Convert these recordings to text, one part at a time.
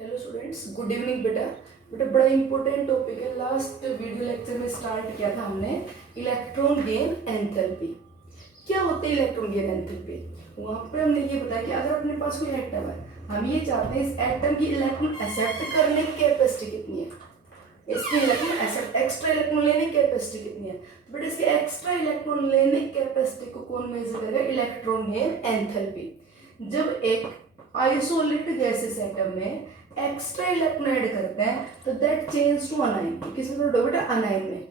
Hello students, good evening बेटा। बेटा बड़ा इंपॉर्टेंट टॉपिक है। लास्ट वीडियो लेक्चर में स्टार्ट किया था हमने इलेक्ट्रॉन गेन एंथैल्पी। क्या होते हैं इलेक्ट्रॉन गेन एंथैल्पी? वहाँ पे हमने ये बताया कि अगर अपने पास कोई एटम है, हम ये चाहते हैं इस एटम की इलेक्ट्रॉन एक्सेप्ट करने की कैपेसिटी कितनी है, इसकी इलेक्ट्रॉन एक्सेप्ट एक्स्ट्रा इलेक्ट्रॉन लेने की कैपेसिटी कितनी है। तो बेटा इसके एक्स्ट्रा इलेक्ट्रॉन लेने की कैपेसिटी को कौन मेजर करेगा? Electron gain enthalpy. जब एक आइसोलेटेड गैसेस एटम में एक्स्ट्रा इलेक्ट्रॉन ऐड करते हैं तो दैट चेंज टू अनाइन। किसमें तो बेटा अनाइन में।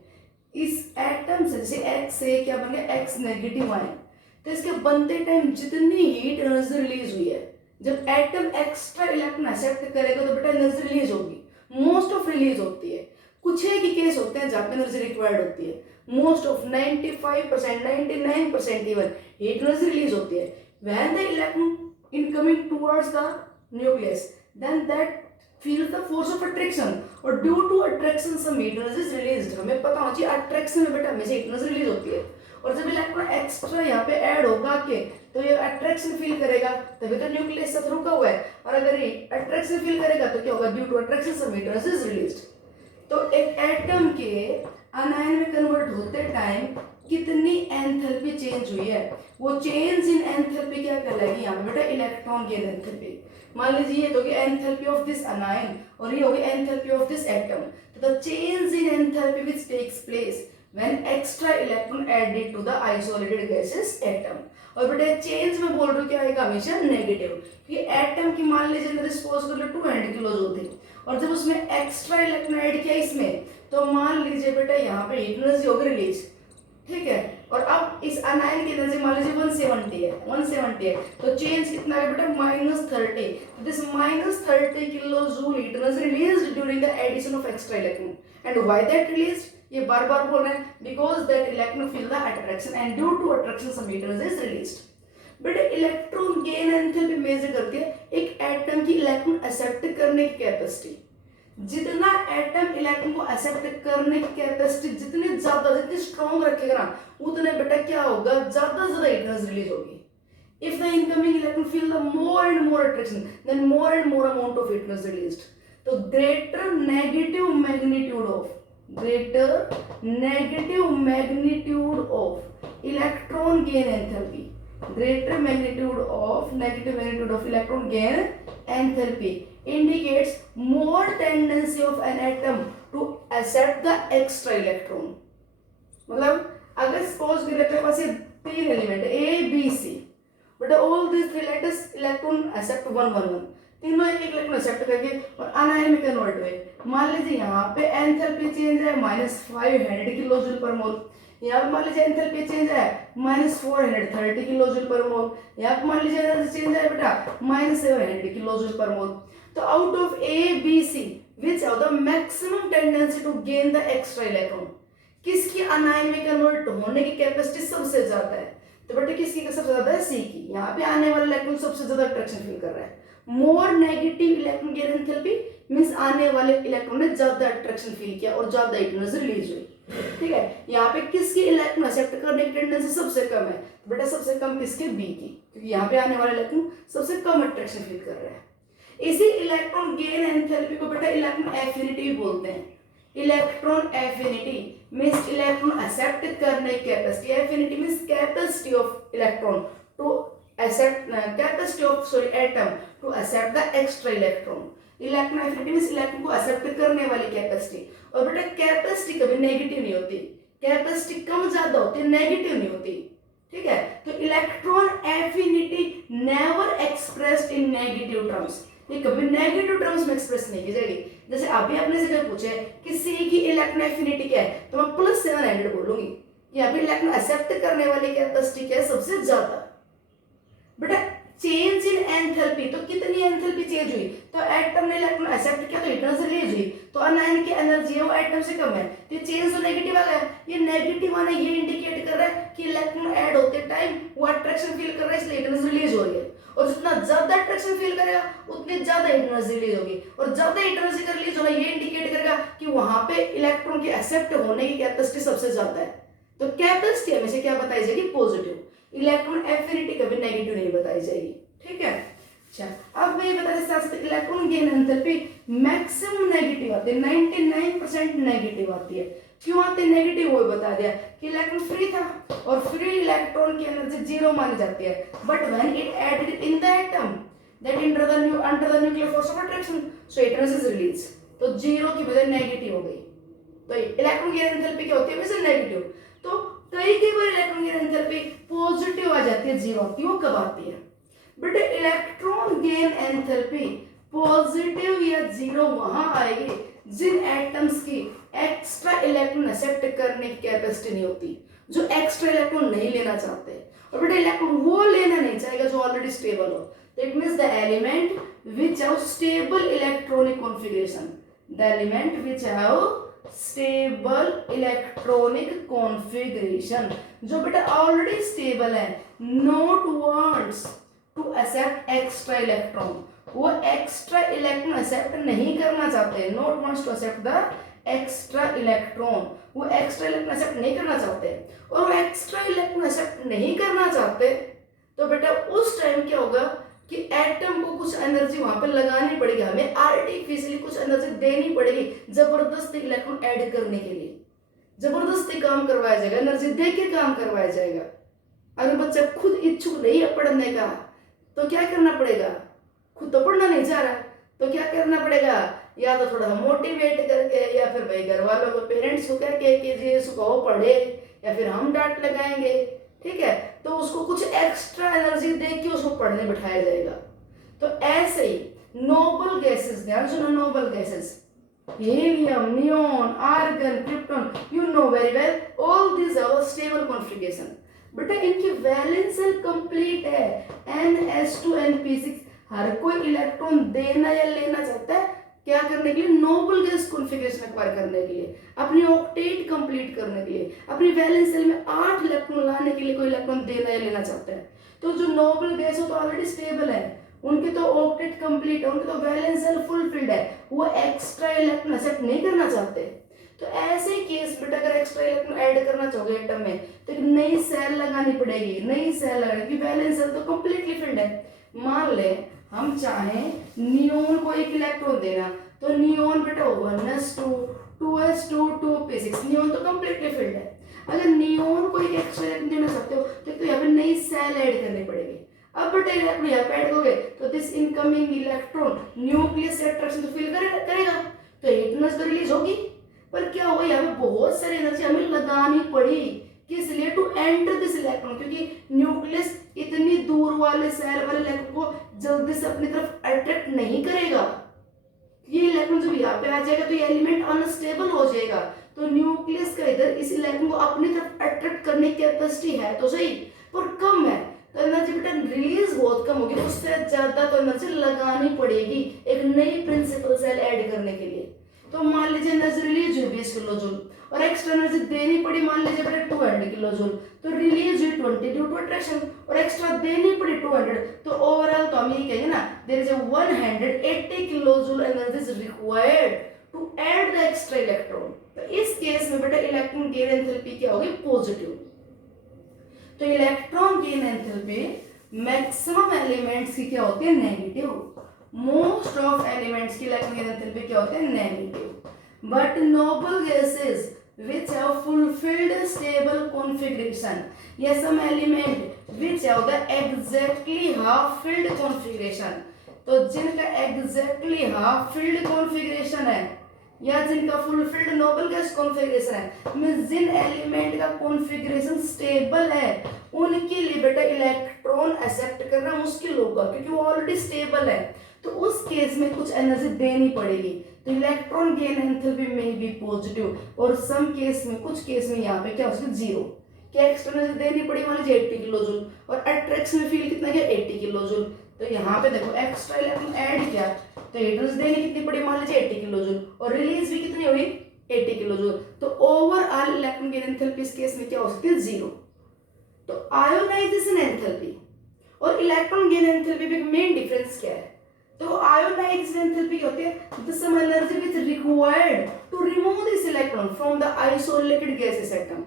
इस एटम से जैसे एक्स से क्या बन गया? X negative ion. तो इसके बनते टाइम जितनी हीट एनर्जी रिलीज हुई है, जब एटम एक्स्ट्रा इलेक्ट्रॉन एक्सेप्ट करेगा तो बेटा एनर्जी रिलीज होगी। मोस्ट ऑफ रिलीज होती है, कुछ एक ही केस होते हैं जहाँ पे एनर्जी रिक्वायर्ड होती है। Most of 95%, 99% even heat energy release होती है। When the electron incoming towards the nucleus, then that feels the force of attraction, और due to attraction some heat energy is released। हमें पता होना चाहिए attraction में बेटा हमेशा heat energy रिलीज होती है, और जब इलेक्ट्रॉन एक्स्ट्रा यहाँ पे ऐड होगा के तो ये अट्रैक्शन फील करेगा, तभी तो न्यूक्लियस साथ रुका हुआ है। और अगर ये अट्रैक्शन फील करेगा तो क्या होगा? Due to attraction some heat energy is released. तो एक एटम के अनायन में कन्वर्ट होते टाइम कितनी एंथैल्पी चेंज हुई है, वो चेंज इन एंथैल्पी क्या कहलाएगी? यहाँ पे बेटा इलेक्ट्रॉन गेन एंथैल्पी। मान लीजिए ये तो कि एंथैल्पी ऑफ दिस अनायन और ये होगी एंथैल्पी ऑफ दिस एटम। तो the change in enthalpy which takes place when extra electron added to the isolated gases atom. और बेटा चेंज में बोल रही हूँ क्या आएगा? हमेशा नेगेटिव। कि एटम की मान लीजिए अंदर सपोज कर लो 200 किलो जूल थी, और जब उसमें एक्स्ट्रा इलेक्ट्रॉन ऐड किया इसमें, तो मान लीजिए बेटा यहाँ पे हीट एनर्जी होगी रिलीज, ठीक है। और अब इस अनायन की एनर्जी मान लीजिए 170 है, 170 है, तो चेंज कितना है बेटा? -30। तो this -30 kilo joule heat energy released during the addition of extra electron. And why that released? ये बार बार बोल रहे हैं, because that electron feel the attraction and due to attraction some heat energy is released. बेटा electron gain enthalpy measure करके एक atom की इलेक्ट्रॉन एक्सेप्ट करने की कैपेसिटी, जितना एटम इलेक्ट्रॉन को एक्सेप्ट करने की कैपेसिटी जितनी ज्यादा, जितनी स्ट्रॉन्ग रखेगा ना, उतने बेटा क्या होगा? ज्यादा ज्यादा हीट एनर्जी रिलीज होगी। If the incoming electron feel the more and more attraction, then more and more amount of heat energy released. तो greater negative magnitude of electron gain enthalpy, greater magnitude of electron gain enthalpy indicates more tendency of an atom to accept the extra electron। मतलब अगर suppose करें अपने पास ये तीन element A B C, but all this three latest electron except 111, तीनों एक एक इलेक्ट्रॉन एक्सेप्ट करके और अनायन में कन्वर्ट हुए। मान लीजिए यहाँ पे एंथैल्पी चेंज है -500 किलो जूल पर मोल, यहाँ पे मान लीजिए एंथैल्पी चेंज है -430 किलो जूल पर मोल, यहाँ पे मान लीजिए एनर्जी चेंज है बेटा -700 किलो जूल पर मोल। तो out of A B C which have the maximum tendency to gain the extra electron, किसकी अनायन में कन्वर्ट होने की कैपेसिटी सबसे ज्यादा है? तो बेटा किसकी सबसे ज्यादा है? सी की। यहाँ पे आने वाला इलेक्ट्रॉन सबसे ज्यादा अट्रैक्शन फील कर रहा है। More negative electron gain enthalpy means आने वाले इलेक्ट्रॉन ने ज्यादा अट्रैक्शन फील किया और ज्यादा हीट एनर्जी रिलीज हुई, ठीक है। यहाँ पे किसकी इलेक्ट्रॉन एक्सेप्ट करने की टेंडेंसी सबसे कम है? तो बेटा सबसे कम किसके? बी की, क्योंकि यहाँ पे आने वाले इलेक्ट्रॉन सबसे कम अट्रैक्शन फील कर रहे हैं। इसी इलेक्ट्रॉन गेन एंथैल्पी को बेटा इलेक्ट्रॉन एफिनिटी बोलते हैं। Electron affinity means electron accept करने की capacity. Affinity means capacity of electron to accept capacity of atom to accept the extra electron। Electron affinity means electron को एक्सेप्ट करने वाली capacity. और बेटा कैपेसिटी कभी नेगेटिव नहीं होती, कैपेसिटी कम ज्यादा होती है, नेगेटिव नहीं होती, ठीक है। तो electron affinity never expressed in negative terms, ये कभी नेगेटिव टर्म्स में एक्सप्रेस नहीं की जाएगी। जैसे अभी आपने से पूछे कि सी की इलेक्ट्रॉन एफिनिटी क्या है, तो मैं +700 बोलूंगी। यहाँ पे इलेक्ट्रॉन एक्सेप्ट करने वाली कैपेसिटी क्या है? सबसे ज्यादा। बेटा चेंज इन एंथैल्पी, तो कितनी एंथैल्पी चेंज हुई? तो एटम ने इलेक्ट्रॉन एक्सेप्ट किया तो हीट एनर्जी रिलीज हुई, तो अनायन की एनर्जी है वो एटम से कम है, तो ये चेंज तो नेगेटिव आ गया। ये नेगेटिव आना ये इंडिकेट कर रहा है कि इलेक्ट्रॉन ऐड होते टाइम वो अट्रैक्शन फील कर रहा है, इसलिए हीट एनर्जी रिलीज हो रही है। और जितना ज्यादा अट्रैक्शन फील करेगा उतनी ज्यादा हीट एनर्जी रिलीज होगी, और ज्यादा हीट एनर्जी का रिलीज होना ये इंडिकेट करेगा कि वहां पे इलेक्ट्रॉन की एक्सेप्ट होने की कैपेसिटी सबसे ज्यादा है। तो कैपेसिटी हमेशा क्या बताई जाएगी? पॉजिटिव। इलेक्ट्रॉन एफिनिटी कभी नेगेटिव नहीं बताई जाएगी, ठीक है। अच्छा अब मैं ये बता दें साथ साथ electron gain enthalpy maximum negative आती है, 99% नेगेटिव आती है। क्यों आती है नेगेटिव, वो बता दिया कि इलेक्ट्रॉन फ्री था और फ्री इलेक्ट्रॉन की एनर्जी जीरो मानी जाती है, but when it added in the atom that under the nuclear force of attraction so it is release, तो जीरो की बजाय नेगेटिव हो गई। तो इलेक्ट्रॉन गेन एंथैल्पी क्या होती है, वैसे नेगेटिव। तो कई बार इलेक्ट्रॉन गेन एंथैल्पी पॉजिटिव आ जाती है, जीरो आती है। वो कब आती है बेटे, इलेक्ट्रॉन गेन एंथैल्पी पॉजिटिव या जीरो वहां आएगी जिन एटम्स की एक्स्ट्रा इलेक्ट्रॉन एक्सेप्ट करने की कैपेसिटी नहीं होती, जो एक्स्ट्रा इलेक्ट्रॉन नहीं लेना चाहते। और बेटा इलेक्ट्रॉन वो लेना नहीं चाहेगा जो ऑलरेडी स्टेबल हो। तो it means the element which have stable electronic configuration, the element which have stable electronic configuration, जो बेटा ऑलरेडी स्टेबल है, not wants to accept extra electron, वो एक्स्ट्रा इलेक्ट्रॉन एक्सेप्ट नहीं करना चाहते, not wants to accept the extra electron, वो extra electron accept नहीं करना चाहते। और वो एक्स्ट्रा इलेक्ट्रॉन एक्सेप्ट नहीं करना चाहते तो बेटा उस टाइम क्या होगा कि एटम को कुछ एनर्जी वहां पे लगानी पड़ेगी, हमें आर्टिफिशियली कुछ एनर्जी देनी पड़ेगी जबरदस्ती इलेक्ट्रॉन ऐड करने के लिए, जबरदस्ती काम करवाया जाएगा, एनर्जी दे के काम करवाया जाएगा। अगर बच्चा खुद इच्छुक नहीं है पढ़ने का तो क्या करना पड़ेगा, खुद तो पढ़ना नहीं चाह रहा तो क्या करना पड़ेगा, या तो थोड़ा मोटिवेट करके या फिर भाई घर वालों को पेरेंट्स को कह के कि जी इसको पढ़े, या फिर हम डांट लगाएंगे, ठीक है, तो उसको कुछ एक्स्ट्रा एनर्जी दे के उसको पढ़ने बिठाया जाएगा। तो ऐसे ही नोबल गैसेस, ध्यान सुनो, noble gases helium, neon, argon, krypton, you know very well, all these are stable configuration. बेटा इनकी वैलेंस शेल कंप्लीट है, N_S2 Np6, हर कोई इलेक्ट्रॉन देना या लेना चाहता है क्या करने के लिए, नोबल गैस कॉन्फ़िगरेशन एक्वायर करने के लिए, अपनी ऑक्टेट कंप्लीट करने के लिए, अपनी वैलेंस शेल में 8 इलेक्ट्रॉन लाने के लिए कोई इलेक्ट्रॉन देना या लेना चाहता है। तो जो नोबल गैस हो तो ऑलरेडी स्टेबल है, उनकी तो ऑक्टेट कंप्लीट है, उनकी तो वैलेंस शेल फुलफिल्ड है, वो एक्स्ट्रा इलेक्ट्रॉन एक्सेप्ट नहीं करना चाहते। तो ऐसे केस बेटा अगर एक्स्ट्रा इलेक्ट्रॉन ऐड करना चाहोगे एटम में तो एक नई सेल लगानी पड़ेगी, नई सेल लगानी, वैलेंस शेल तो कंप्लीटली फिल्ड है। मान ले हम चाहें नियोन को एक इलेक्ट्रॉन देना, तो नियोन बेटा 1s2 2s2 2p6, नियोन तो कंप्लीटली फिल्ड है। अगर नियोन को एक एक्स्ट्रा इलेक्ट्रॉन देना चाहते हो तो यहाँ पे नई सेल ऐड करनी पड़ेगी। अब बेटा इलेक्ट्रॉन यहाँ पे ऐड करोगे तो दिस इनकमिंग इलेक्ट्रॉन न्यूक्लियस से अट्रैक्शन तो फील करेगा, तो हीटनेस तो रिलीज होगी, पर क्या होगा यहाँ पे बहुत सारी एनर्जी हमें लगानी पड़ी, किस लिए, टू एंटर दिस इलेक्ट्रॉन, क्योंकि न्यूक्लियस इतनी दूर वाले सेल वाले इलेक्ट्रॉन को जल्दी से अपनी तरफ अट्रैक्ट नहीं करेगा। ये इलेक्ट्रॉन जब यहाँ पे आ जाएगा तो ये एलिमेंट अनस्टेबल हो जाएगा, तो न्यूक्लियस का इधर इस इलेक्ट्रॉन को अपनी तरफ अट्रैक्ट करने की कैपेसिटी है तो सही, पर कम है, तो एनर्जी बेटा रिलीज बहुत कम होगी, उससे ज्यादा तो एनर्जी लगानी पड़ेगी एक नई प्रिंसिपल सेल ऐड करने के लिए। तो मान लीजिए एनर्जी रिलीज हुई 20 किलो जूल और एक्स्ट्रा एनर्जी देनी पड़ी मान लीजिए बेटा 200 किलो जूल, तो रिलीज हुई 20 ड्यू टू अट्रैक्शन, और एक्स्ट्रा देनी पड़ी 200, तो ओवरऑल तो हम ये कहेंगे ना there is 180 kilo joule energy is required to add the extra electron. तो इस केस में बेटा इलेक्ट्रॉन गेन एंथैल्पी क्या होगी, पॉजिटिव। तो electron gain enthalpy maximum elements की क्या होती है, नेगेटिव। मोस्ट ऑफ एलिमेंट्स की इलेक्ट्रॉन गेन एंथैल्पी क्या होते हैं, negative. But noble gases which have fulfilled stable configuration, या some element which have the exactly half filled configuration, तो जिनका exactly half filled configuration है या जिनका fulfilled noble gas configuration है, मींस जिन एलिमेंट का configuration stable है उनके लिए बेटा इलेक्ट्रॉन एक्सेप्ट करना मुश्किल होगा क्योंकि वो ऑलरेडी स्टेबल है, तो उस केस में कुछ एनर्जी देनी पड़ेगी, तो इलेक्ट्रॉन गेन एंथैल्पी में भी पॉजिटिव, और सम केस में कुछ केस में यहाँ पे क्या हो सकता है, जीरो, क्या एक्स्ट्रा एनर्जी देनी पड़ी मान लीजिए 80 किलो जूल, और अट्रैक्शन फील्ड कितना गया 80 किलो जूल, तो यहाँ पे देखो एक्स्ट्रा इलेक्ट्रॉन ऐड किया तो एनर्जी देनी कितनी पड़ी मान लीजिए 80 किलो जूल, और रिलीज भी कितनी हुई 80 किलो जूल, तो ओवरऑल इलेक्ट्रॉन गेन एंथैल्पी इस केस में क्या हो सकती है, जीरो। तो आयोनाइजेशन एंथैल्पी और इलेक्ट्रॉन गेन एंथैल्पी में मेन डिफरेंस क्या है, तो आयोनाइजेशन एंथैल्पी क्या होती है, the some energy which required to remove this electron from the isolated gases atom,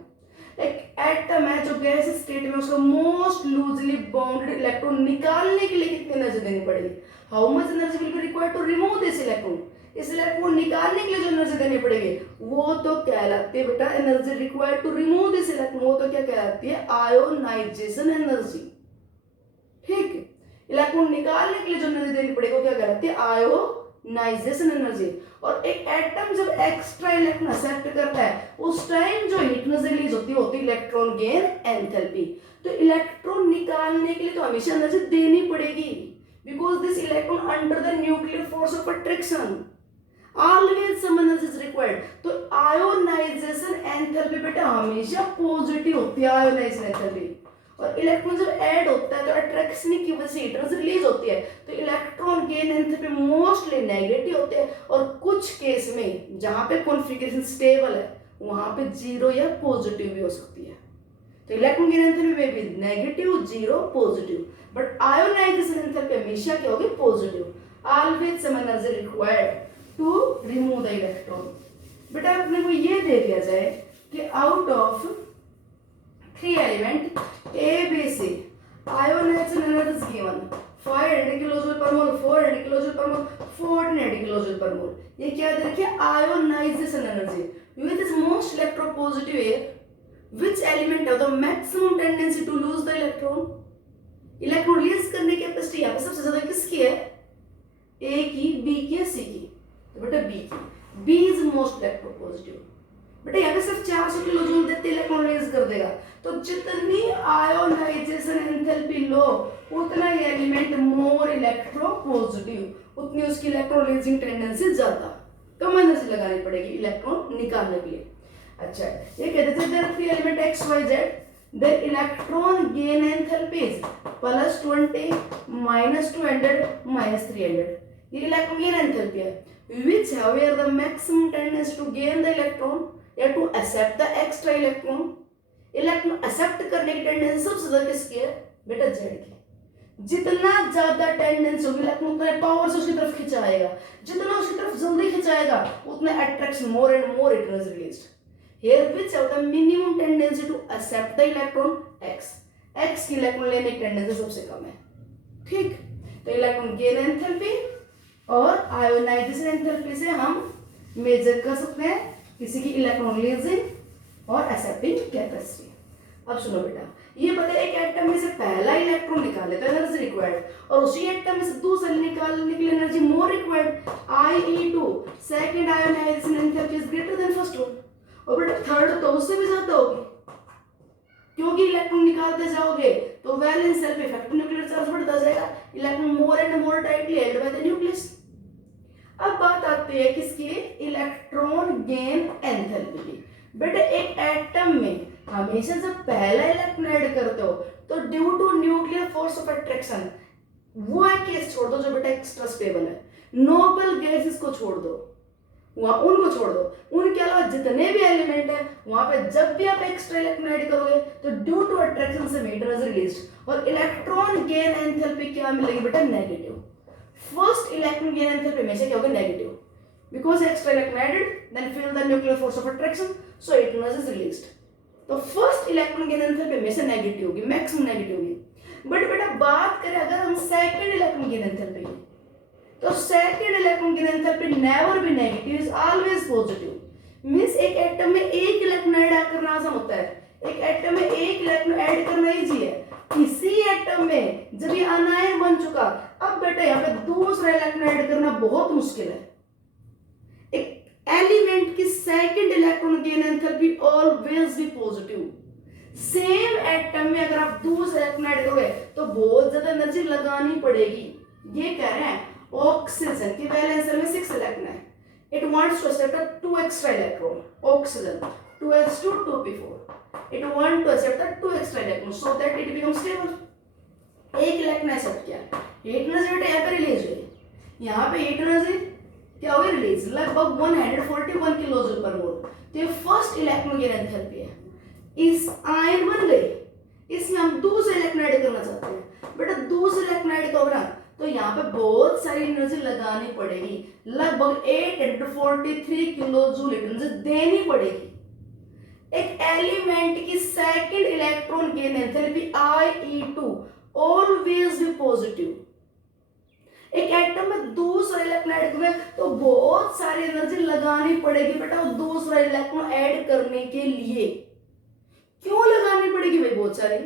एक एटम है जो गैस स्टेट में, उसका मोस्ट लूजली बाउंडेड इलेक्ट्रॉन निकालने के लिए कितनी एनर्जी देनी पड़ेगी? How much energy will be required to remove this electron? इस इलेक्ट्रॉन को निकालने के लिए जो एनर्जी देनी पड़ेगी वो तो कहलाती है बेटा energy required to remove this electron, वो तो क्या कहलाती है? Ionization energy. ठीक, इलेक्ट्रॉन निकालने के लिए जो एनर्जी देनी पड़ेगी वो क्या कहलाती है? Ionization energy. और एक एटम जब एक्स्ट्रा इलेक्ट्रॉन एक्सेप्ट करता है उस टाइम जो हीट एनर्जी रिलीज होती है इलेक्ट्रॉन गेन एंथैल्पी। तो इलेक्ट्रॉन निकालने के लिए तो हमेशा एनर्जी देनी पड़ेगी, because this electron under the nuclear force of attraction always some energy is required. तो आयोनाइजेशन एंथैल्पी बेटा हमेशा पॉजिटिव होती है, आयोनाइजेशन एंथैल्पी। और इलेक्ट्रॉन जब ऐड होता है तो अट्रैक्शन की वजह से हीट एनर्जी रिलीज होती है, तो electron gain enthalpy mostly negative होते हैं। और कुछ केस में जहां पे कॉन्फ़िगरेशन स्टेबल है वहां पे जीरो या पॉजिटिव भी हो सकती है। तो इलेक्ट्रॉन गेन एंथैल्पी में भी negative, zero, positive, but ionization enthalpy हमेशा क्या होगी? Positive. Always some energy required to remove the electron. बेटा अपने को ये दे दिया जाए कि out of 3 element A, B, C, ionization energy is given 500 kilojoule per mole, 400 kilojoule per mole, 1400 kilojoule per मोल। ये क्या दे रखी है? Ionization energy. With its most electropositive air, which element have the maximum tendency to lose the electron? Electron release करने की capacity यहाँ पे सबसे ज्यादा किसकी है? A की, B की या C की? तो बेटा B की। B is most electropositive। बेटा यहाँ पे सिर्फ 400 किलोजूल देते इलेक्ट्रॉन रिलीज कर देगा। तो जितनी आयोनाइजेशन एंथैल्पी लो उतना ही एलिमेंट मोर इलेक्ट्रोपॉजिटिव, उतनी उसकी इलेक्ट्रॉन रिलीजिंग टेंडेंसी ज्यादा, कम एनर्जी लगानी पड़ेगी इलेक्ट्रॉन निकालने के लिए। अच्छा, ये कहते थे there 3 element x y z, their electron gain enthalpy is +20 -200 -300। ये इलेक्ट्रॉन गेन एंथैल्पी है which have where the maximum tendency to gain the electron या to accept the extra electron. Electron accept करने की टेंडेंसी सबसे ज्यादा किसकी है? बेटा जेड की। जितना ज्यादा टेंडेंसी होगी इलेक्ट्रॉन उतना पावर से उसकी तरफ खिंचाएगा, जितना उसकी तरफ जल्दी खिंचाएगा उतना attraction more and more it is released. Here which have the minimum tendency to accept the electron? X. X की इलेक्ट्रॉन लेने की टेंडेंसी सबसे कम है। ठीक, तो इलेक्ट्रॉन गेन एंथैल्पी और आयोनाइजेशन एंथैल्पी से हम मेजर कर सकते हैं किसी की इलेक्ट्रॉन रिलीजिंग और एक्सेप्टिंग कैपेसिटी। अब सुनो बेटा, ये पता है एक एटम में से पहला इलेक्ट्रॉन निकाले तो एनर्जी रिक्वायर्ड, और उसी एटम में से दूसरा निकालने के लिए energy more required. IE2 second ionisation enthalpy is greater than first one. और बेटा थर्ड तो उससे भी ज्यादा होगी, क्योंकि इलेक्ट्रॉन निकालते जाओगे तो valence self effective nuclear charge बढ़ता जाएगा, electron more and more tightly held by the nucleus. अब बात आती है किसकी? इलेक्ट्रॉन गेन एंथैल्पी की। बेटा एक एटम में हमेशा जब पहला इलेक्ट्रॉन ऐड करते हो तो due to nuclear force of attraction, वो एक केस छोड़ दो जो बेटा एक्स्ट्रा स्टेबल है, नोबल गैसेस को छोड़ दो, वहां उनको छोड़ दो, उनके अलावा जितने भी एलिमेंट है वहां पे जब भी आप एक्स्ट्रा इलेक्ट्रॉन ऐड करोगे तो ड्यू टू अट्रैक्शन से हीट एनर्जी रिलीज, और इलेक्ट्रॉन गेन एंथैल्पी क्या मिलेगी बेटा? Negative. First electron gain enthalpy हमेशा क्या होगा? Negative, because extra electron added then feel the nuclear force of attraction so heat energy is released. तो first electron gain enthalpy हमेशा negative होगी, मैक्सिमम नेगेटिव होगी। बट बेटा बात करें अगर हम सेकंड इलेक्ट्रॉन गेन एंथैल्पी की, तो second electron gain enthalpy never be negative, is always positive. Means एक एटम में एक इलेक्ट्रॉन ऐड करना आसान होता है, एक एटम में एक इलेक्ट्रॉन ऐड करना इजी है। इसी एटम में जब ये अनायन बन चुका, अब बेटा यहाँ पे दूसरा इलेक्ट्रॉन ऐड करना बहुत मुश्किल है। एक एलिमेंट की second electron gain enthalpy always be positive. Same atom में अगर आप दूसरा इलेक्ट्रॉन ऐड करोगे तो बहुत ज्यादा एनर्जी लगानी पड़ेगी। ये कह रहे हैं ऑक्सीजन की वैलेंस शेल में 6 इलेक्ट्रॉन है, it wants to accept 2 extra electron. Oxygen 2s2 2p4, it want to accept the 2 extra electrons so that it becomes stable। एक इलेक्ट्रॉन एक्सेप्ट किया, हीट एनर्जी बेटा यहाँ पे रिलीज हुई, यहाँ पे हीट एनर्जी क्या हुई? रिलीज, लगभग 141 किलोजूल पर मोल। तो ये फर्स्ट इलेक्ट्रॉन गेन एंथैल्पी है। इस आयन बन गई, इसमें हम दूसरे इलेक्ट्रॉन ऐड करना चाहते हैं। बेटा दूसरे इलेक्ट्रॉन ऐड करोगे ना तो यहाँ पे बहुत सारी एनर्जी लगानी पड़ेगी, लगभग 843 किलोजूल एनर्जी देनी पड़ेगी। एक एलिमेंट की second electron gain enthalpy IE2 always भी पॉजिटिव। एक एटम में दूसरा इलेक्ट्रॉन ऐड करना तो बहुत सारी एनर्जी लगानी पड़ेगी बेटा वो दूसरा इलेक्ट्रॉन ऐड करने के लिए। क्यों लगानी पड़ेगी भाई बहुत सारी?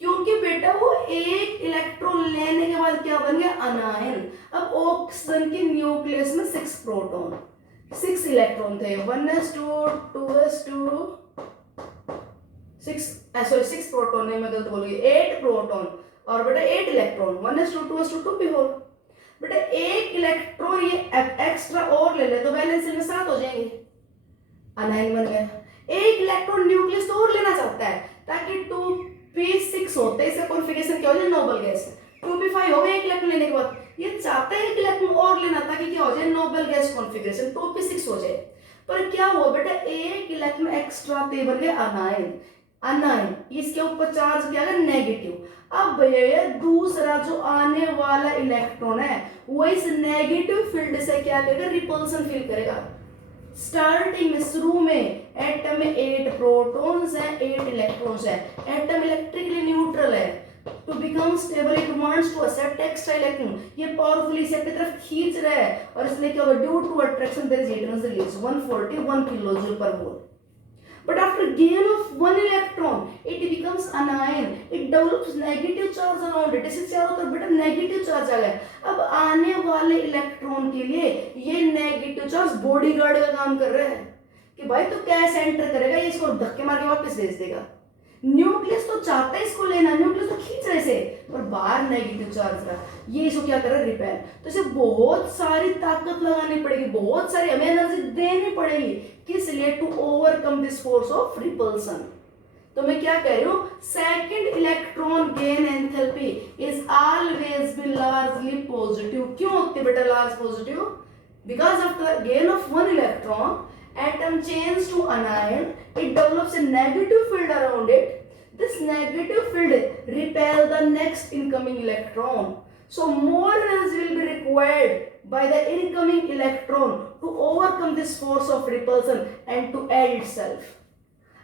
क्योंकि बेटा वो एक इलेक्ट्रॉन लेने के बाद क्या बन गया? अनायन। अब ऑक्सीजन की न्यूक्लियस में 6 प्रोटॉन, 6 इलेक्ट्रॉन थे, 1s2 2s2 6 प्रोटॉन है, मैं गलत बोल गई, 8 प्रोटॉन और बेटा 8 इलेक्ट्रॉन, 1s2 2s2 2 भी हो। बेटा एक इलेक्ट्रॉन ये एक्स्ट्रा और ले ले तो वैलेंस में 7 हो जाएंगे, अनायन बन गया। एक इलेक्ट्रॉन न्यूक्लियस तो और लेना चाहता है ताकि 2p6 होते हैं, इसका कॉन्फ़िगरेशन क्या हो जाए? Noble gas. 2p5 हो गया एक इलेक्ट्रॉन लेने के बाद, ये चाहता है एक इलेक्ट्रॉन और लेना ताकि क्या हो जाए? नोबल गैस कॉन्फ़िगरेशन 2p6 हो जाए। पर क्या हुआ बेटा? एक इलेक्ट्रॉन एक्स्ट्रा ते बन गया अनायन। अनायन इसके ऊपर चार्ज क्या है? नेगेटिव। अब ये दूसरा जो आने वाला इलेक्ट्रॉन है वो इस नेगेटिव फील्ड से क्या करेगा? रिपल्सन फील करेगा। स्टार्टिंग में शुरू में एटम में 8 प्रोटॉन्स हैं, 8 इलेक्ट्रॉन्स हैं। एटम इलेक्ट्रिकली न्यूट्रल है। To become stable it wants to accept extra electron. ये पावरफुली इसे अपनी तरफ खींच रहा है और इसलिए क्या होगा? Due to attraction there is heat release 141 kilojoule per mole. But after gain of one electron, it becomes anion. It develops negative charge around it. इससे चारों तरफ बेटा नेगेटिव चार्ज आ गया। अब आने वाले इलेक्ट्रॉन के लिए ये नेगेटिव चार्ज बॉडीगार्ड का काम कर रहा है कि भाई तू कैसे एंटर करेगा, ये इसको धक्के मार के वापस भेज देगा। न्यूक्लियस तो चाहता है इसको लेना, न्यूक्लियस तो खींच रहे से, पर बाहर नेगेटिव चार्ज रहा, ये इसको क्या कर रहा है? रिपेल। तो इसे बहुत सारी ताकत लगानी पड़ेगी, बहुत सारी हमें एनर्जी देनी पड़ेगी, किस लिए? To overcome this force of repulsion. तो मैं क्या कह रही हूं? Second electron gain enthalpy is always be largely positive. क्यों होती है बेटा large positive? Because of the gain of one electron atom changes to anion, it develops a negative field around it. This negative field repel the next incoming electron. So more energy will be required by the incoming electron to overcome this force of repulsion and to add itself.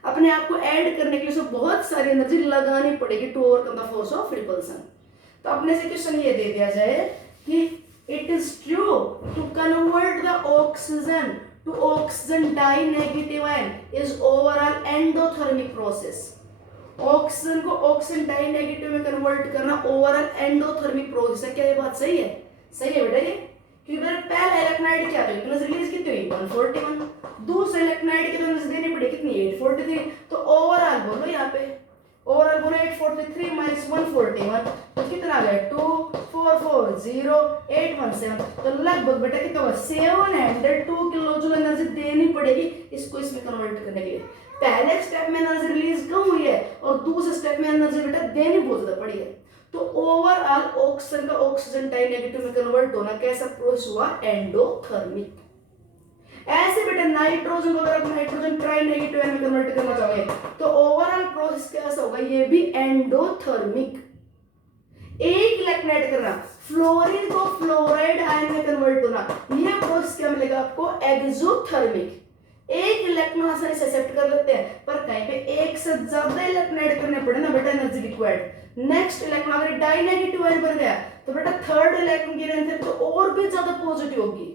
अपने आप को add करने के लिए बहुत सारी energy लगानी पड़ेगी to overcome the force of repulsion. तो अपने से क्वेश्चन ये दे दिया जाए कि it is true to convert the oxygen to oxygen dinegative ion is overall endothermic process. Oxygen को ऑक्सीजन डाइनेगेटिव में कन्वर्ट करना ओवरऑल एंडोथर्मिक प्रोसेस है। क्या ये बात सही है? सही है बेटा ये, क्योंकि पहला इलेक्ट्रोनाइट क्या था? एनर्जी रिलीज कितनी हुई? 141। दूसरा इलेक्ट्रोनाइट की एनर्जी देनी पड़ी कितनी? 843। तो ओवरऑल बोलो यहाँ पे, ओवरऑल बोलो 843 माइनस 141 तो कितना आ गया? 2440,817। तो लगभग बेटा कितना होगा? 702 किलोजूल एनर्जी देनी पड़ेगी इसको इसमें कन्वर्ट करने के लिए। पहले स्टेप में एनर्जी रिलीज कम हुई है और दूसरे स्टेप में एनर्जी बेटा देनी बहुत ज्यादा पड़ी है। तो ओवरऑल ऑक्सीजन का ऑक्सीजन डाइनेगेटिव में कन्वर्ट होना कैसा प्रोसेस हुआ? एंडोथर्मिक। ऐसे बेटा नाइट्रोजन को अगर आप नाइट्रोजन ट्राई नेगेटिव में कन्वर्ट करना चाहोगे तो ओवरऑल प्रोसेस कैसा होगा? ये भी एंडोथर्मिक। एक इलेक्ट्रोन ऐड करना, फ्लोरीन को फ्लोराइड आयन में कन्वर्ट होना, ये प्रोसेस क्या मिलेगा आपको? एक्सोथर्मिक। एक इलेक्ट्रॉन आसानी से एक्सेप्ट कर लेते हैं, पर कहीं पे एक से ज्यादा इलेक्ट्रॉन ऐड करने पड़े ना बेटा, एनर्जी रिक्वायर्ड। नेक्स्ट इलेक्ट्रॉन अगर डाइनेगेटिव आयन बन गया तो बेटा थर्ड इलेक्ट्रॉन की एनर्जी तो और भी ज्यादा पॉजिटिव होगी।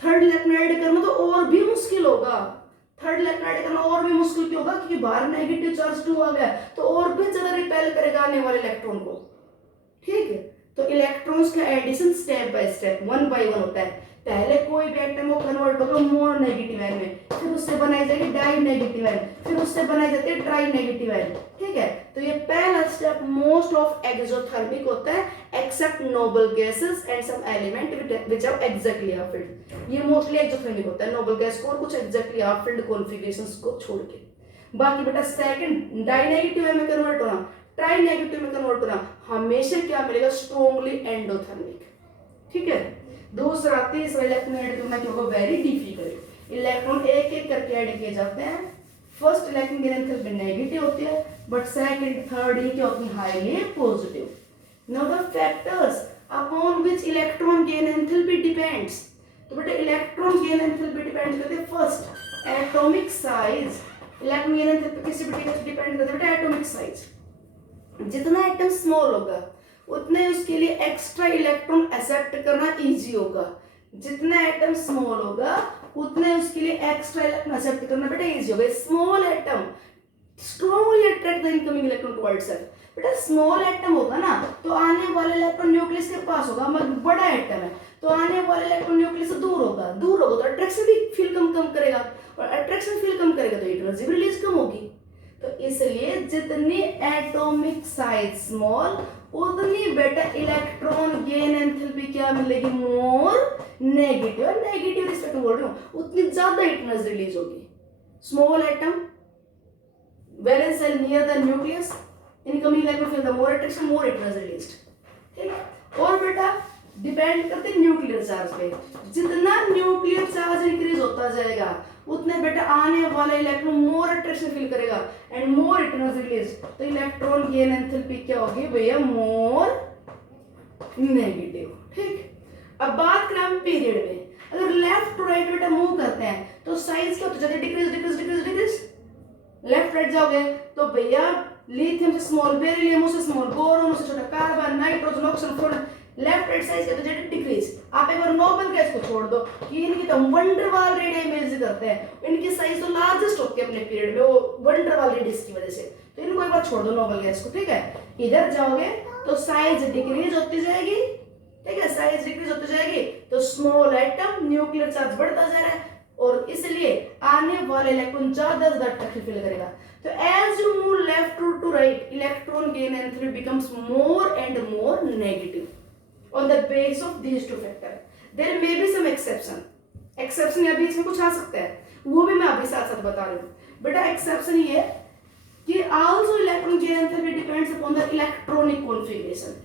थर्ड इलेक्ट्रॉन ऐड करना तो और भी मुश्किल होगा, थर्ड इलेक्ट्रॉन ऐड करना और भी मुश्किल क्यों होगा? क्योंकि बाहर नेगेटिव चार्ज 2 आ गया तो और भी ज्यादा रिपेल करेगा आने वाले इलेक्ट्रॉन को। ठीक है, तो इलेक्ट्रॉन्स का addition step by step 1 by 1 होता है। पहले कोई भी एटम वो कन्वर्ट होगा मोनो नेगेटिव आयन में, फिर उससे बनाई जाएगी डाई नेगेटिव आयन, फिर उससे बनाई जाती है ट्राई नेगेटिव आयन। ठीक है, तो ये पहला स्टेप मोस्ट ऑफ एक्सोथर्मिक होता है except noble gases and some element which are exactly half filled. ये मोस्टली एक्सोथर्मिक होता है, नोबल गैस को और कुछ एक्जेक्टली हाफ फिल्ड कॉन्फ़िगरेशंस को छोड़ के। बाकी बेटा सेकंड डाई नेगेटिव आयन में कन्वर्ट होना, ट्राई नेगेटिव में कन्वर्ट होना, हमेशा क्या मिलेगा? Strongly endothermic. ठीक है, दूसरा तीसरा इलेक्ट्रॉन ऐड करना क्या होगा? Very difficult. इलेक्ट्रॉन एक एक करके ऐड किए जाते हैं। First electron gain enthalpy negative होती है, बट सेकंड थर्ड ये क्या होती है? Highly positive. Now the factors upon which electron gain enthalpy depends. तो बेटा इलेक्ट्रॉन गेन एंथैल्पी डिपेंड करती है first atomic size, electron gain enthalpy किसी भी डिपेंड करता है एटॉमिक साइज। जितना एटम स्मॉल होगा उतने उसके लिए एक्स्ट्रा इलेक्ट्रॉन एक्सेप्ट करना इजी होगा। जितना एटम स्मॉल होगा उतने उसके लिए एक्स्ट्रा इलेक्ट्रॉन एक्सेप्ट करना बेटा इजी होगा। Small atom strongly attract the incoming electron towards self. बेटा स्मॉल एटम होगा ना तो आने वाले इलेक्ट्रॉन न्यूक्लियस के पास होगा, मगर बड़ा एटम है तो आने वाले इलेक्ट्रॉन न्यूक्लियस से दूर होगा तो अट्रैक्शन भी फील कम करेगा, और अट्रैक्शन फील कम करेगा तो एनर्जी भी रिलीज कम होगी। तो इसलिए जितनी एटॉमिक साइज स्मॉल उतनी बेटा इलेक्ट्रॉन गेन एंथैल्पी क्या मिलेगी, मोर नेगेटिव। नेगेटिव रिस्पेक्ट बोल रही हूं, उतनी ज्यादा एनर्जी रिलीज होगी। Small atom valence shell near the nucleus, incoming electron feel the more attraction, more energy released. ठीक, और बेटा डिपेंड करते हैं न्यूक्लियर चार्ज पे। जितना न्यूक्लियर चार्ज इंक्रीज होता जाएगा उतने बेटा आने वाला इलेक्ट्रॉन मोर अट्रैक्शन फील करेगा एंड मोर एनर्जी रिलीज। तो इलेक्ट्रॉन गेन एंथैल्पी क्या होगी भैया, मोर नेगेटिव। ठीक, अब बात करें हम पीरियड में, अगर लेफ्ट टू राइट बेटा मूव करते हैं तो साइज क्या होता है, decrease decrease decrease decrease. Left right जाओगे तो भैया लिथियम से स्मॉल, बेरिलियम से स्मॉल, बोरोन से छोटा, carbon, nitrogen, oxygen, fluorine, left right size क्या होता है, डिक्रीज। आप एक बार नोबेल गैस को छोड़ दो कि इनकी तो वंडरवाल रेडियस इमेज करते हैं, इनकी साइज तो लार्जेस्ट होती है अपने पीरियड में, वो वंडरवाल रेडियस की वजह से। तो इनको एक बार छोड़ दो नोबेल गैस को, ठीक है। इधर जाओगे तो साइज डिक्रीज होती जाएगी, ठीक है, साइज डिक्रीज होती जाएगी तो स्मॉल एटम न्यूक्लियर चार्ज बढ़ता जा रहा है और इसलिए आने वाले इलेक्ट्रॉन ज्यादा अट्रैक्शन फील करेगा। तो as you move left to right electron gain enthalpy becomes more and more negative on the basis of these two factors. There may be some exception या बीच में कुछ आ सकता है, वो भी मैं अभी साथ साथ बता रही हूँ। बेटा एक्सेप्शन ये कि also electron gain enthalpy depends upon the electronic configuration.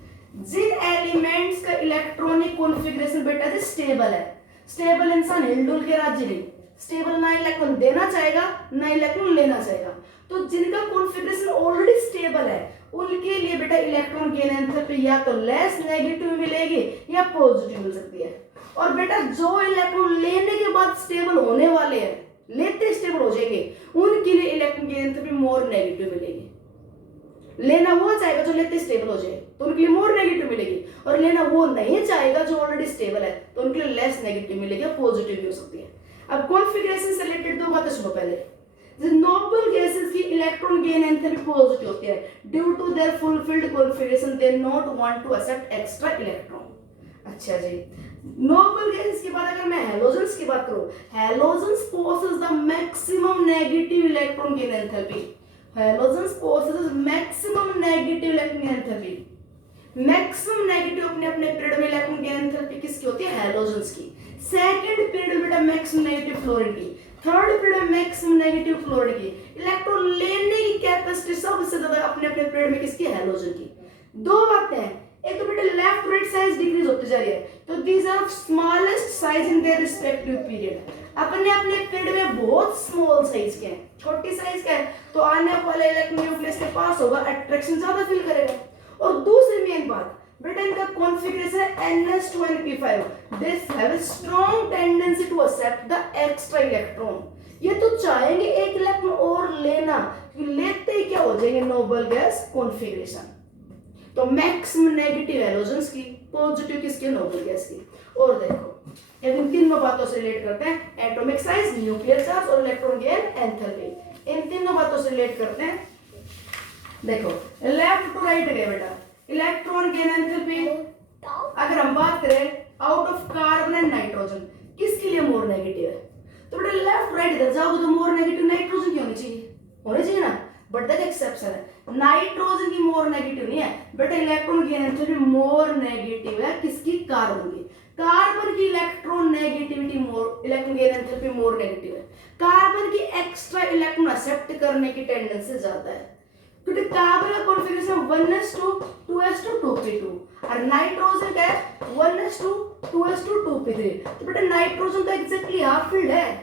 जिन एलिमेंट्स का इलेक्ट्रॉनिक कॉन्फ़िगरेशन बेटा जी स्टेबल है, स्टेबल इंसान हिलडुल के राज्य नहीं, स्टेबल ना इलेक्ट्रॉन देना चाहेगा ना इलेक्ट्रॉन लेना चाहेगा। तो जिनका कॉन्फ़िगरेशन ऑलरेडी स्टेबल है उनके लिए बेटा इलेक्ट्रॉन गेन एंथैल्पी या तो लेस नेगेटिव मिलेगी या पॉजिटिव मिल सकती है। और बेटा जो इलेक्ट्रॉन लेने के बाद स्टेबल होने वाले हैं, लेते स्टेबल हो जाएंगे, उनके लिए electron gain enthalpy more negative मिलेगी। लेना वो चाहेगा जो लेते स्टेबल हो जाए तो उनके लिए मोर नेगेटिव मिलेगी, और लेना वो नहीं चाहेगा जो ऑलरेडी स्टेबल है तो उनके लिए लेस नेगेटिव मिलेगी, पॉजिटिव भी हो सकती है। अब कॉन्फ़िगरेशन से रिलेटेड दो बातें सुनो पहले। नोबल गैसेस की इलेक्ट्रॉन गेन एंथैल्पी पॉजिटिव होती है due to their fulfilled configuration, they not want to accept extra electron. अच्छा जी, नोबल गैसेस के बाद अगर मैं हैलोजेंस की बात करूं, halogens possess the maximum negative electron gain enthalpy. Halogens possess maximum negative electron gain enthalpy. Maximum negative अपने अपने पीरियड में इलेक्ट्रॉन गेन एंथैल्पी किसकी होती है, हैलोजेंस की। सेकंड पीरियड बेटा मैक्सिमम नेगेटिव फ्लोरीन की, थर्ड पीरियड में मैक्सिमम नेगेटिव फ्लोरीन की। इलेक्ट्रॉन लेने की कैपेसिटी सबसे ज्यादा अपने अपने पीरियड में किसकी, हैलोजन की। दो बातें हैं, एक तो बेटा लेफ्ट राइट साइज डिक्रीज होती जा रही है तो these are smallest size in their respective period. अपने अपने पीरियड में बहुत स्मॉल साइज के हैं, छोटी साइज के हैं, तो आने वाले इलेक्ट्रॉन न्यूक्लियस के पास होगा, अट्रैक्शन ज्यादा फील करेगा। और दूसरी मेन बात बेटा इनका कॉन्फ़िगरेशन है ns2np5, this have a strong tendency to accept the extra electron. ये तो चाहेंगे एक इलेक्ट्रॉन और लेना, लेते ही क्या हो जाएंगे, नोबल गैस कॉन्फ़िगरेशन। तो मैक्सिमम नेगेटिव हैलोजेंस की, पॉजिटिव किसकी, नोबल गैस की। और देखो इन तीनों बातों से रिलेट करते हैं, एटॉमिक साइज, न्यूक्लियर चार्ज और इलेक्ट्रॉन गेन एंथैल्पी। इन तीनों बातों से रिलेट करते हैं। देखो लेफ्ट टू राइट गए बेटा, इलेक्ट्रॉन गेन एंथैल्पी अगर हम बात करें out of carbon and nitrogen किसके लिए मोर नेगेटिव है, तो बेटा लेफ्ट राइट इधर जाओगे तो मोर नेगेटिव नाइट्रोजन की होनी चाहिए ना, बट दैट एक्सेप्शन है, नाइट्रोजन की मोर नेगेटिव नहीं है बेटा। Electron gain enthalpy more negative है किसकी, कार्बन की। कार्बन की electronegativity more, electron gain enthalpy more negative है। कार्बन की एक्स्ट्रा इलेक्ट्रॉन एक्सेप्ट करने की टेंडेंसी ज्यादा है, क्योंकि कार्बन का कॉन्फ़िगरेशन 1s2 2s2 2p2 और नाइट्रोजन का 1s2 2s2 2p3। तो बेटा नाइट्रोजन तो एग्जैक्टली हाफ फील्ड है,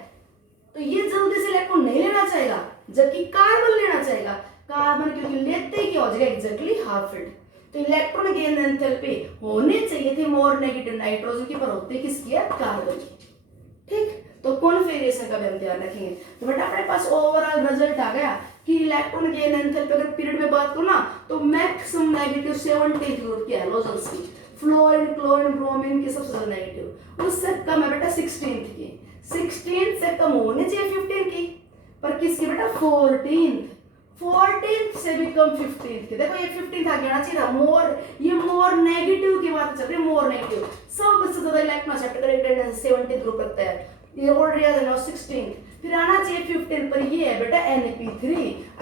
तो ये जल्दी से इलेक्ट्रॉन नहीं लेना चाहेगा, जबकि कार्बन लेना चाहेगा। कार्बन क्योंकि लेते ही क्या हो जाएगा, एग्जैक्टली हाफ फील्ड। तो इलेक्ट्रॉन गेन एंथैल्पी होनी चाहिए थी मोर नेगेटिव नाइट्रोजन की, पर होती किसकी है, कार्बन की। ठीक, तो कॉन्फिगरेशन का भी हम ध्यान रखेंगे। तो बेटा अपने पास ओवरऑल रिजल्ट आ गया कि इलेक्ट्रॉन गेन एंथैल्पी अगर पीरियड में बात करो ना तो मैक्सिमम नेगेटिव 70 ग्रुप की हैलोजन्स की, फ्लोरीन क्लोरीन ब्रोमीन की सबसे ज्यादा नेगेटिव, उससे कम है बेटा 16 की, 16 से कम होनी चाहिए 15 की, पर किसकी बेटा 14 से भी कम 15 की। देखो ये 15 था कहना चाहिए था मोर, ये मोर नेगेटिव की बात चल रही है, मोर नेगेटिव सबसे ज्यादा इलेक्ट्रॉन एक्सेप्ट करेगा 70 ग्रुप रखता है, ये ऑलरेडी आ जाना 16, फिर आना चाहिए 15 पर, ये है बेटा Np3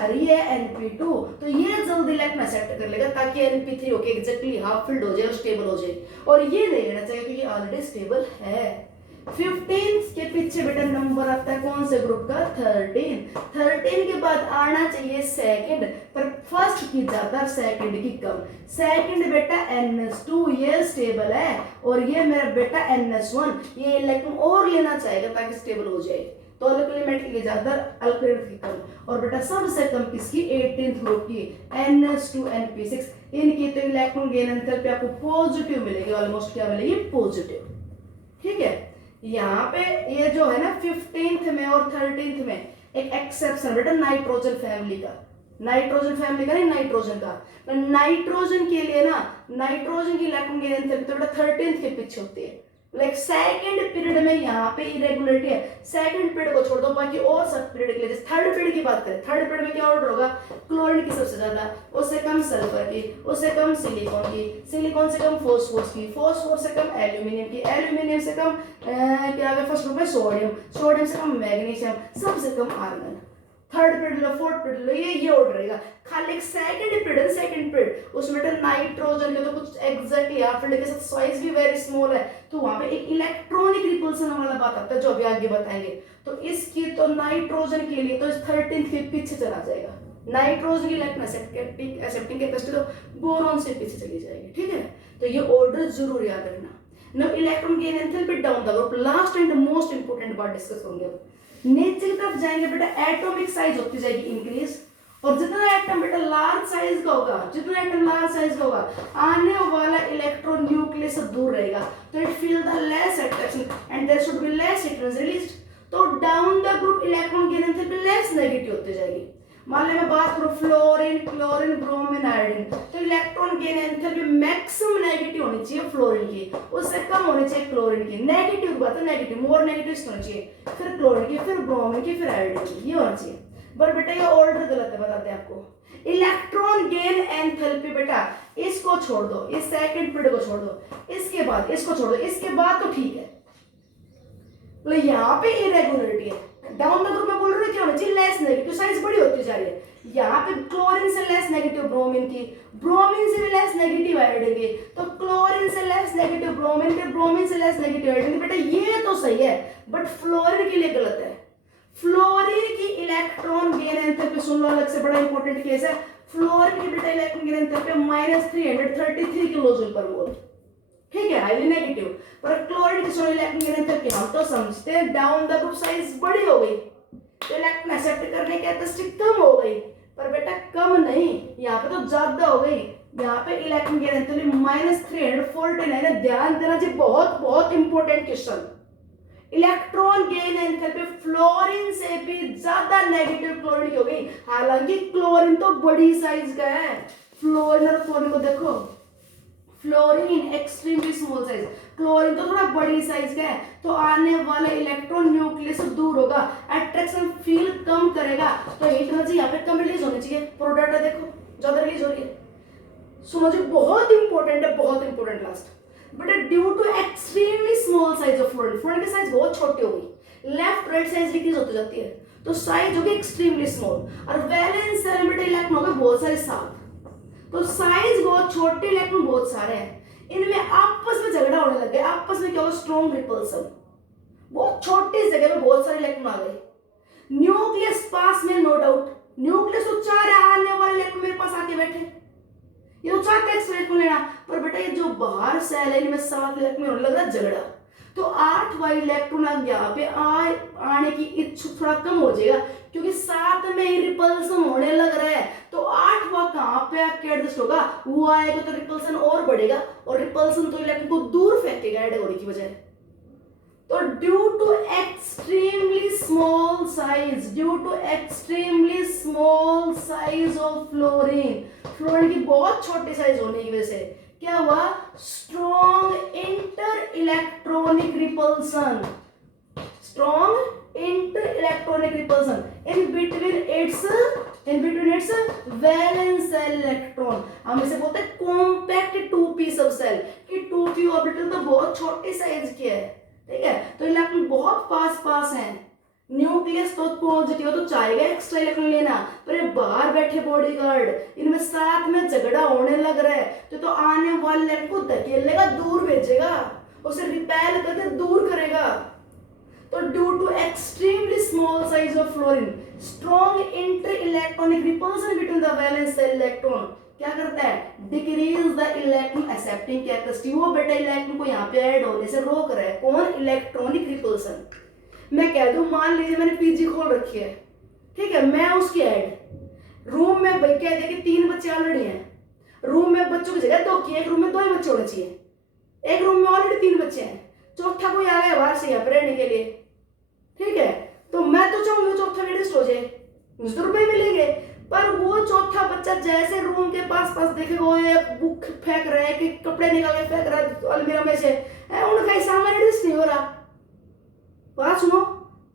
और ये है Np2, तो ये जल्दी इलेक्ट्रॉन एक्सेप्ट कर लेगा ताकि Np3 होके एग्जैक्टली हाफ फिल्ड हो जाए और स्टेबल हो जाए, और ये नहीं रहना चाहिए क्योंकि ऑलरेडी स्टेबल है। 15 के पीछे बेटा नंबर आता है कौन से ग्रुप का 13 के बाद आना चाहिए सेकंड, पर फर्स्ट की ज्यादा सेकंड की कम, सेकंड बेटा NS2 ये स्टेबल है, और ये मेरा बेटा NS1 ये इलेक्ट्रॉन और लेना चाहेगा ताकि स्टेबल हो जाए, तो अल्किल एलिमेंट के लिए ज्यादा अल्किल की कम, और बेटा सबसे कम किसकी 18th ग्रुप की NS2 NP6, इनकी तो इलेक्ट्रॉन गेन एंथैल्पी आपको पॉजिटिव मिलेगी, ऑलमोस्ट क्या मिलेगी पॉजिटिव। ठीक है, यहाँ पे ये जो है ना 15th में और 13th में एक एक्सेप्शन बेटा नाइट्रोजन फैमिली का, नाइट्रोजन फैमिली का नहीं नाइट्रोजन का, तो नाइट्रोजन के लिए ना नाइट्रोजन की इलेक्ट्रॉन गेन एंथैल्पी तो बेटा 13th के पीछे होती है, लाइक सेकंड पीरियड में यहाँ पे इरेगुलरिटी है, सेकंड पीरियड को छोड़ दो बाकी और सब पीरियड के लिए, थर्ड पीरियड की बात करें, थर्ड पीरियड में क्या ऑर्डर होगा, क्लोरीन की सबसे ज्यादा, उससे कम सल्फर की, उससे कम सिलिकॉन की, सिलिकॉन से कम फॉस्फोरस की, फॉस्फोरस से कम एल्यूमिनियम की, एल्यूमिनियम से कम क्या है फर्स्ट ग्रुप में सोडियम, सोडियम से कम मैग्नीशियम, सबसे कम आर्गन, थर्ड पीरियड लो फोर्थ पीरियड लो, ये ऑर्डर रहेगा। खाली सेकंड पीरियड उसमें तो नाइट्रोजन के तो कुछ एग्जैक्टली हाफ फील्ड के साथ साइज भी वेरी स्मॉल है, तो वहां पे एक इलेक्ट्रॉनिक रिपल्सन वाला बात आता है जो अभी आगे बताएंगे, तो इसकी तो नाइट्रोजन के लिए तो 13th के पीछे चला जाएगा, नाइट्रोजन की इलेक्ट्रॉन एक्सेप्टिंग कैपेसिटी तो बोरॉन से पीछे चली जाएगी। ठीक है, तो ये ऑर्डर जरूर याद रखना। Now electron gain enthalpy down the group, last and most important बात डिस्कस होंगे। नीचे की तरफ जाएंगे बेटा एटॉमिक साइज होती जाएगी इंक्रीज, और जितना एटम बेटा लार्ज साइज का होगा, जितना एटम लार्ज साइज का होगा आने वाला इलेक्ट्रॉन न्यूक्लियस से दूर रहेगा, तो it feel the less attraction and there should be less heat released, तो down the group electron gain enthalpy less negative होती जाएगी। मान लो मैं बात करूं फ्लोरीन क्लोरीन ब्रोमीन आयोडीन, तो electron gain enthalpy maximum negative होनी चाहिए फ्लोरीन की, उससे कम होनी चाहिए क्लोरीन की, नेगेटिव बात है नेगेटिव, मोर नेगेटिव होनी चाहिए, फिर क्लोरीन की, फिर ब्रोमीन की, फिर आयोडीन की, ये होना चाहिए। पर बेटा ये ऑर्डर गलत है, बताते हैं आपको। इलेक्ट्रॉन गेन एंथैल्पी बेटा इसको छोड़ दो, इस सेकंड पीरियड को छोड़ दो, इसके बाद इसको छोड़ दो, इसके बाद तो ठीक है, तो यहाँ पे इरेगुलरिटी है। डाउन द ग्रुप में बोल रहे हैं क्या होना चाहिए लेस नेगेटिव, साइज बड़ी होती जा रही है, यहाँ पे क्लोरीन से लेस नेगेटिव ब्रोमीन की, ब्रोमीन से भी लेस नेगेटिव आयोडीन की, तो क्लोरीन से लेस नेगेटिव ब्रोमीन के, ब्रोमीन से लेस नेगेटिव आयोडीन की, बेटा ये तो सही है, बट फ्लोरीन के लिए गलत है। फ्लोरीन की इलेक्ट्रॉन गेन एंथैल्पी सुन लो, अलग से बड़ा इंपॉर्टेंट केस है, फ्लोरीन की बेटा electron gain enthalpy -333 kilojoule per मोल, ठीक है, हाईली नेगेटिव। पर क्लोरीन की सोडियम इलेक्ट्रॉन गेन एंथैल्पी हम तो समझते हैं डाउन द ग्रुप साइज बड़ी हो गई, तो इलेक्ट्रॉन एक्सेप्ट करने की कैपेसिटी कम हो गई, पर बेटा कम नहीं, यहाँ पे तो ज्यादा हो गई, यहाँ पे इलेक्ट्रॉन गेन एंथैल्पी -349 है। ध्यान देना जी, बहुत बहुत important question. Electron gain enthalpy fluorine से भी ज्यादा नेगेटिव क्लोरीन की हो गई, हालांकि क्लोरीन तो बड़ी साइज का है, फ्लोरीन और क्लोरीन को देखो, fluorine extremely small size, chlorine तो थोड़ा बड़ी साइज का है, तो आने वाला इलेक्ट्रॉन न्यूक्लियस से दूर होगा, अट्रैक्शन फील कम करेगा, तो हीट एनर्जी यहाँ पे कम रिलीज होनी चाहिए, प्रोडाटा देखो ज्यादा रिलीज हो रही है। सुनो जी, बहुत इंपॉर्टेंट है, बहुत important last, but due to extremely small size of fluorine, fluorine की साइज बहुत छोटी हो गई, लेफ्ट राइट साइज डिक्रीज होती जाती है, तो साइज होगी एक्सट्रीमली स्मॉल, और वैलेंस शेल में इलेक्ट्रॉन हो गए बहुत सारे 7, तो साइज बहुत छोटे इलेक्ट्रॉन बहुत सारे हैं, इनमें आपस में झगड़ा होने लग गया, आपस में क्या होगा स्ट्रॉन्ग रिपल्सन, बहुत छोटी जगह में बहुत सारे इलेक्ट्रॉन आ गए, न्यूक्लियस पास में नो डाउट, न्यूक्लियस तो चाह रहा है आने वाले इलेक्ट्रॉन मेरे पास आके बैठे, ये तो चाहते हैं इलेक्ट्रॉन लेना, पर बेटा ये जो बाहर सेल है इनमें 7 इलेक्ट्रॉन होने लग रहा है झगड़ा, तो 8वां इलेक्ट्रॉन यहाँ पे आने की इच्छुक थोड़ा कम हो जाएगा, क्योंकि 7 में ही रिपल्सन होने लग रहा है, तो 8वां कहाँ पे आके एडजस्ट होगा, वो आएगा तो रिपल्सन और बढ़ेगा, और रिपल्सन तो इलेक्ट्रॉन को दूर फेंकेगा ऐड होने की बजाय, तो due to extremely small size of fluorine, fluorine की बहुत छोटी साइज होने की वजह से क्या हुआ, strong inter electronic repulsion in between its valence cell electron। हम इसे बोलते हैं कॉम्पैक्ट 2p सब सेल कि 2p ऑर्बिटल तो बहुत छोटे साइज के है, ठीक है, तो इलेक्ट्रॉन बहुत पास हैं। न्यूक्लियस तो पॉजिटिव हो तो चाहेगा एक्स्ट्रा इलेक्ट्रॉन लेना, पर ये बाहर बैठे बॉडीगार्ड इनमें साथ में झगड़ा होने लग रहा है, तो आने वाले इलेक्ट्रॉन को धकेलेगा, दूर भेजेगा, उसे रिपेल करके दूर करेगा। तो due to extremely small size of fluorine, strong inter electronic repulsion between the valence shell electron क्या करता है, decrease the electron accepting characteristic, वो बेटा इलेक्ट्रॉन को यहाँ पे ऐड होने से रोक रहा है। कौन, इलेक्ट्रॉनिक रिपल्सन। मैं कह दूं, मान लीजिए मैंने पीजी खोल रखी है, ठीक है, मैं उसकी ऐड रूम में भाई कह दे कि 3 बच्चे ऑलरेडी हैं, रूम में बच्चों की जगह 2 की, एक रूम में 2 ही बच्चे होने चाहिए, एक रूम में ऑलरेडी 3 बच्चे हैं, चौथा कोई आ गया बाहर से यहाँ पे रहने के लिए, ठीक है, तो मैं तो चाहूंगी चौथा लेडीज हो जाए, मुझे तो रुपए मिलेंगे, पर वो चौथा बच्चा जैसे रूम के पास देखेगा, वो ये बुक फेंक रहा है कि कपड़े निकाल के फेंक रहा है अलमीरा में से, उनका ही सामान रेडिस नहीं हो रहा। बात सुनो,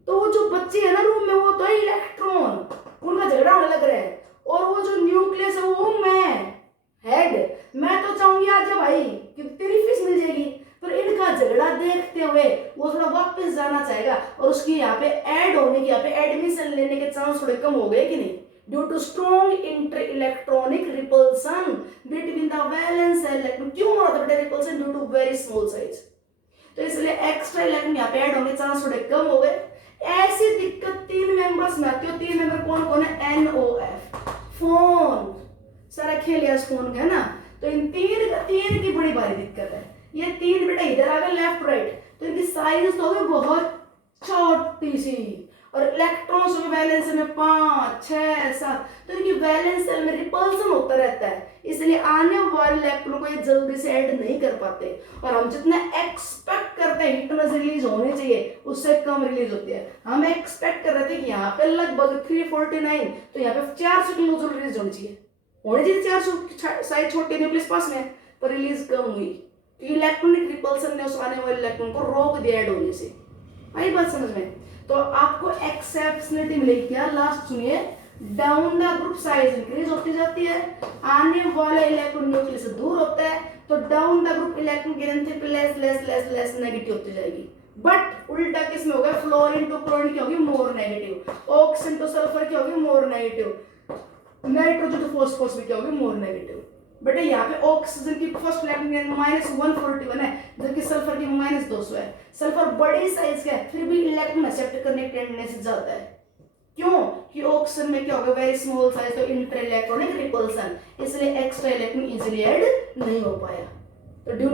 तो वो जो बच्चे है ना रूम में, वो तो इलेक्ट्रॉन, उनका झगड़ा होने लग रहा है, और वो जो न्यूक्लियस है वो मैं हेड, मैं तो चाहूंगी आज भाई कि तेरी फीस मिल जाएगी, पर इनका झगड़ा देखते हुए वो थोड़ा वापस जाना चाहेगा, और उसकी यहाँ पे ऐड होने की, यहाँ पे एडमिशन लेने के चांस थोड़े कम हो गए कि नहीं, due to strong inter electronic repulsion between the valence shell electron. क्यों हो रहा था repulsion, due to very small size, तो इसलिए एक्स्ट्रा इलेक्ट्रॉन यहाँ पे ऐड होने के चांस थोड़े कम हो गए। ऐसी दिक्कत 3 मेंबर्स में आती है, 3 मेंबर कौन कौन है, NOF, फोन, सारा खेल लिया फोन का है ना, तो इन 3 की बड़ी भारी दिक्कत है। ये 3 बेटा इधर आ गए लेफ्ट राइट, तो इनकी साइज तो होगी बहुत छोटी सी, और इलेक्ट्रॉन्स में वैलेंस में 5, 6, 7, तो इनकी वैलेंस सेल में रिपल्सन होता रहता है, इसलिए आने वाले इलेक्ट्रॉन को ये जल्दी से ऐड नहीं कर पाते, और हम जितना एक्सपेक्ट करते हैं हीट रिलीज होने चाहिए उससे कम रिलीज होती है। हम एक्सपेक्ट कर रहे थे कि यहाँ पे लगभग 349, तो यहाँ पे 400 किलो जूल रिलीज होनी चाहिए 400, साइज छोटी न्यूक्लियस पास में, पर रिलीज कम हुई, तो इलेक्ट्रॉनिक रिपल्सन ने उस आने वाले इलेक्ट्रॉन को रोक दिया ऐड होने से। आई बात समझ में, तो आपको एक्सेप्शनलिटी मिलेगी क्या, लास्ट सुनिए, down the group size increase होती जाती है, आने वाला इलेक्ट्रॉन न्यूक्लियस से दूर होता है, तो डाउन द ग्रुप इलेक्ट्रॉन की एनर्जी लेस नेगेटिव होती जाएगी। बट उल्टा किस में होगा, फ्लोरीन टू क्लोरीन की होगी more negative, oxygen to sulphur की होगी more negative, nitrogen to phosphorus में क्या होगी मोर नेगेटिव। बेटा यहाँ पे ऑक्सीजन की फर्स्ट इलेक्ट्रॉन -141 है, जबकि सल्फर की -200 है। सल्फर बड़ी साइज का है, फिर भी इलेक्ट्रॉन एक्सेप्ट करने की टेंडेंसी ज्यादा है। क्यों? कि ऑक्सीजन में क्या होगा, वेरी स्मॉल साइज, तो इंटर इलेक्ट्रॉनिक रिपल्सन, इसलिए एक्स्ट्रा इलेक्ट्रॉन इजीली ऐड नहीं हो पाया। तो ड्यू टू